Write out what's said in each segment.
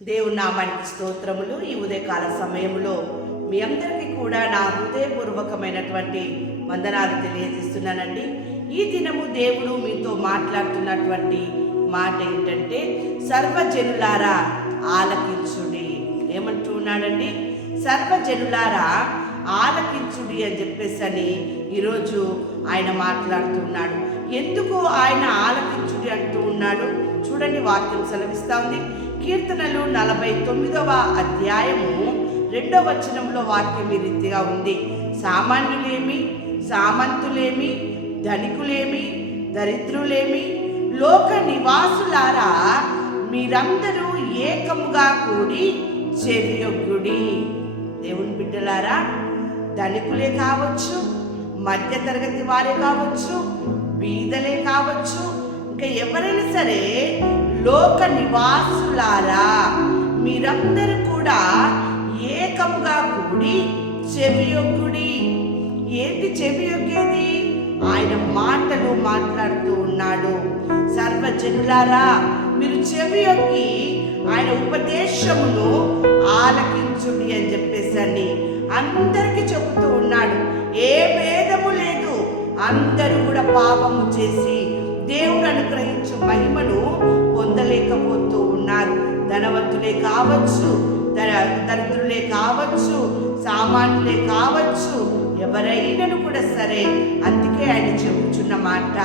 దేవుని నామానికి స్తోత్రములు. ఈ ఉదయకాల సమయంలో మీ అందరికీ కూడా నా హృదయపూర్వకమైనటువంటి వందనాలు తెలియజేస్తున్నానండి. ఈ దినము దేవుడు మీతో మాట్లాడుతున్నటువంటి మాట ఏంటంటే సర్వజనులారా ఆలకించుడి ఏమంటున్నాడండి సర్వజనులారా ఆలకించుడి అని చెప్పేసి అని ఈరోజు ఆయన మాట్లాడుతున్నాడు ఎందుకు ఆయన ఆలకించుడి అంటూ ఉన్నాడు? చూడండి వాక్యం సెలవిస్తా ఉంది. కీర్తనలు నలభై తొమ్మిదవ అధ్యాయము రెండవ వచనంలో వాక్యం ఈ రీతిగా ఉంది. సామాన్యులేమి సామంతులేమి ధనికులేమి దరిద్రులేమి లోక నివాసులారా మీరందరూ ఏకముగా కూడి చెవియొగ్గుడి. దేవుని బిడ్డలారా ధనికులే కావచ్చు మధ్యతరగతి వారే కావచ్చు బీదలే కావచ్చు ఇంకా ఎవరైనా సరే లోక నివాసులారా మీరందరూ కూడా ఏకముగా కూడి చెవియొగ్గుడి. ఏంటి చెవియొగ్గేది? ఆయన మాటలు మాట్లాడుతూ ఉన్నాడు. సర్వజనులారా మీరు చెవియొగ్గి ఆయన ఉపదేశమును ఆలకించుడి అని చెప్పేసి అందరికీ చెబుతూ ఉన్నాడు ఏ భేదము లేదు. అందరూ కూడా పాపము చేసి దేవుడు అనుగ్రహించు మహిమను పొందలేకపోతూ ఉన్నారు. ధనవంతులే కావచ్చు దర- దరిద్రులే కావచ్చు సామాన్యులే కావచ్చు ఎవరైనా కూడా సరే. అందుకే ఆయన చెప్పుచున్న మాట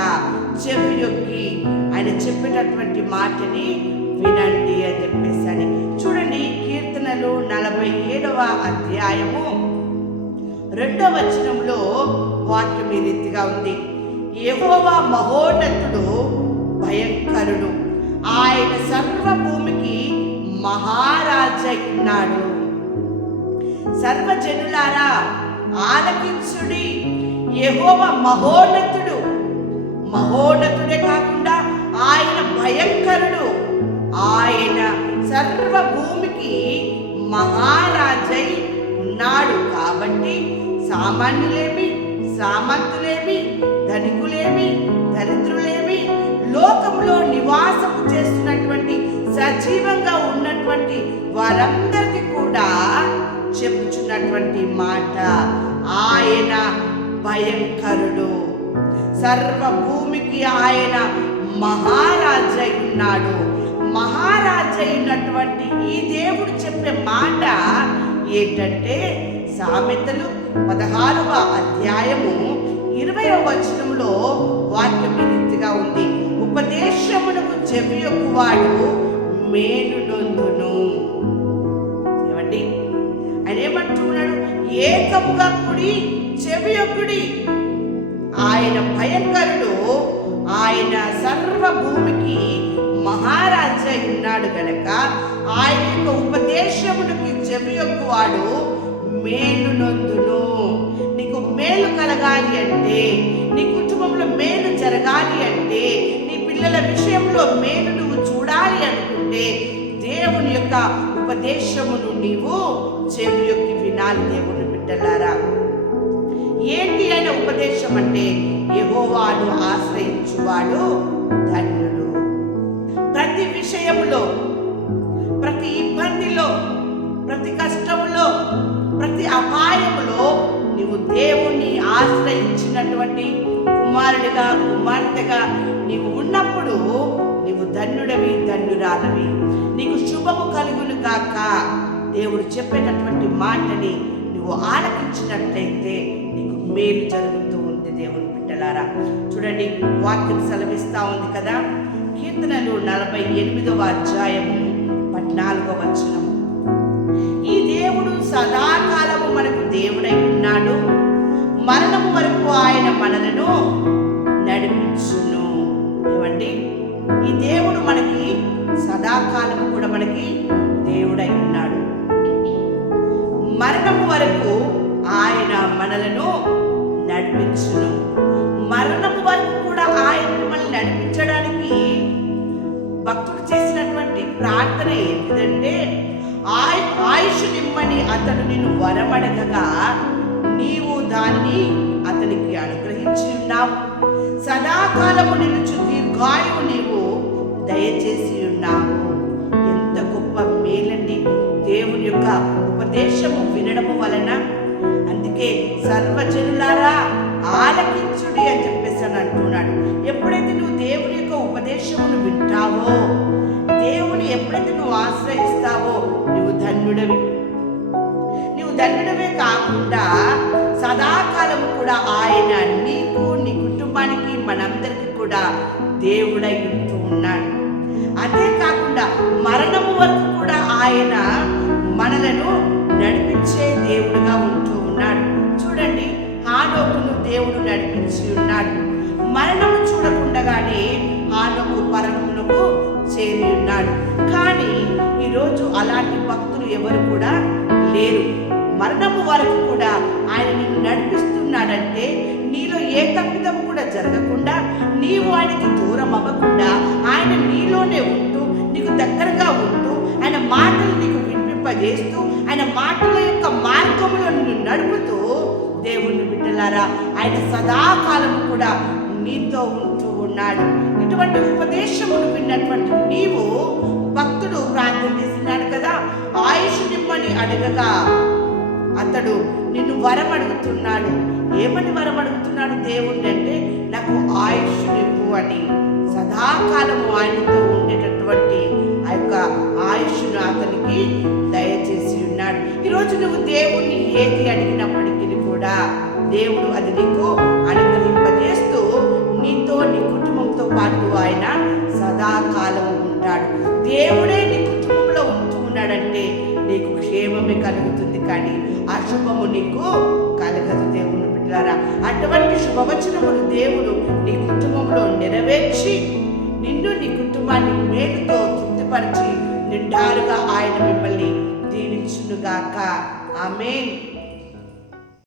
చెవి యొక్కి ఆయన చెప్పేటటువంటి మాటని వినండి అని చెప్పేసి అని చూడండి కీర్తనలు నలభై ఏడవ అధ్యాయము రెండవ వచనంలో వాక్యం ఈ రీతిగా ఉంది. ఏవోవా మహోన్నతుడు భయంకరుడు. ఆయన సర్వభూమికి మహారాజై ఉన్నాడు. సర్వజనులారా ఆలకించుడి యెహోవ మహోన్నతుడు. మహోన్నతుడే కాకుండా ఆయన భయంకరుడు. ఆయన సర్వభూమికి మహారాజై ఉన్నాడు కాబట్టి సామాన్యులేమి సామంతులేమి ధనికులేమి దరిద్రులేమి లోక సజీవంగా ఉన్నటువంటి వారందరికీ కూడా చెప్పుచున్నటువంటి మాట ఆయన భయంకరుడు. సర్వభూమికి ఆయన మహారాజై ఉన్నాడు. మహారాజైనటువంటి ఈ దేవుడు చెప్పే మాట ఏంటంటే సామెతలు పదహారవ అధ్యాయము ఇరవై వచనంలో వాక్యం రీతిగా ఉంది. ఉపదేశమునకు చెవి వాడు మేలు నొందును ఏమండి? ఆయన ఏమంటున్నాడు? ఏకముగా కుడి చెవియొక్కుడి ఆయన భయంకరుడు ఆయన సర్వభూమికి భూమికి అయి ఉన్నాడు గనక ఆయన యొక్క ఉపదేశమునికి చెవి వాడు మేలునొందును. నీకు మేలు కలగాలి అంటే నీ కుటుంబంలో మేలు జరగాలి అంటే నీ పిల్లల విషయంలో మేలు నువ్వు చూడాలి ఉంటే దేవుని యొక్క ఉపదేశమును నీవు చెవులకి వినాలి దేవుని బిడ్డలారా. ఏంటి అయిన ఉపదేశం అంటే యహోవాను ఆశ్రయించువాడు ధన్యుడు. ప్రతి విషయములో ప్రతి ఇబ్బందిలో ప్రతి కష్టములో ప్రతి అపాయములో నీవు దేవుణ్ణి ఆశ్రయించినటువంటి కుమారుడిగా కుమార్తెగా నీవు ఉన్నప్పుడు ధన్యుడవి ధన్యురాలవి. నీకు శుభము కలుగును కాక దేవుడు చెప్పేటటువంటి మాటని నువ్వు ఆలకించినట్లయితే నీకు మేలు జరుగుతూ ఉంది దేవుని బిడ్డలారా. చూడండి వాక్యం సెలవిస్తా ఉంది కదా? కీర్తనలు నలభై ఎనిమిదవ అధ్యాయము పద్నాలుగవ వచనం. ఈ దేవుడు సదాకాలము మనకు దేవుడై ఉన్నాడు. మరణము వరకు ఆయన మనలను నడిపించును. ఏమండి? ఈ దేవుడు మనకి సదాకాలము కూడా మనకి దేవుడై ఉన్నాడు. మరణము వరకు ఆయన మనలను నడిపించును. మరణము వరకు కూడా ఆయన మిమ్మల్ని నడిపించడానికి భక్తుడు చేసినటువంటి ప్రార్థన ఏంటిదంటే ఆయ ఆయుష్ నిమ్మని అతడు నిన్ను వరమడగగా నీవు దాన్ని అతనికి అనుగ్రహించి ఉన్నావు. సదాకాలము నిలుచు దీర్ఘాయువు నీవు దయచేసి ఉన్నావు. ఎంత గొప్ప మేలండి. దేవుని యొక్క ఉపదేశము వినడము వలన. అందుకే సర్వజనులారా ఆలకించుడి అని చెప్పేసి అని అంటున్నాడు. ఎప్పుడైతే నువ్వు దేవుని యొక్క ఉపదేశమును వింటావో దేవుని ఎప్పుడైతే నువ్వు ఆశ్రయిస్తావో నువ్వు ధన్యుడవి. నువ్వు ధన్యుడవే కాకుండా సదాకాలం కూడా ఆయన నీకు నీ కుటుంబానికి మనందరికీ కూడా దేవుడై ఉంటూ ఉన్నాడు. అంతేకాకుండా మరణము వరకు కూడా ఆయన మనలను నడిపించే దేవుడుగా ఉంటూ ఉన్నాడు. చూడండి హానోకును దేవుడు నడిపించి ఉన్నాడు. మరణము చూడకుండగానే హానోకు పరమునకు చేరి ఉన్నాడు. కానీ ఈరోజు అలాంటి భక్తులు ఎవరు కూడా లేరు. మరణము వరకు కూడా ఆయన నిన్ను నడిపిస్తున్నాడంటే నీలో ఏ తప్పిదము కూడా జరగకుండా నీవు ఆయనకి దూరం అవ్వకుండా ఆయన నీలోనే ఉంటూ నీకు దగ్గరగా ఉంటూ ఆయన మాటలు నీకు వినిపింపజేస్తూ ఆయన మాటల యొక్క మార్గంలో నిన్ను నడుపుతూ దేవుణ్ణి బిడ్డలారా ఆయన సదాకాలం కూడా నీతో ఉంటూ ఉన్నాడు. ఇటువంటి ఉపదేశమును విన్నటువంటి నీవు భక్తుడు ప్రార్థన చేసినాడు కదా ఆయుష్ నిమ్మని అడగగా అతడు నిన్ను వరం అడుగుతున్నాడు ఏమని వరం అడుగుతున్నాడు దేవుణ్ణి అంటే నాకు ఆయుష్ నివ్వు అని. సదాకాలము ఆయనతో ఉండేటటువంటి ఆ యొక్క ఆయుష్ను అతనికి దయచేసి ఉన్నాడు. ఈరోజు నువ్వు దేవుణ్ణి ఏది అడిగినప్పటికీ కూడా దేవుడు అది నీకు అని అశుభము నీకు కలగదు దేవుని బిడ్డలారా. అటువంటి శుభవచనములు దేవుడు నీ కుటుంబంలో నెరవేర్చి నిన్ను నీ కుటుంబాన్ని మేలుతో తృప్తిపరిచి నిండారుగా ఆయన మిమ్మల్ని దీవించునుగాక. ఆమెన్.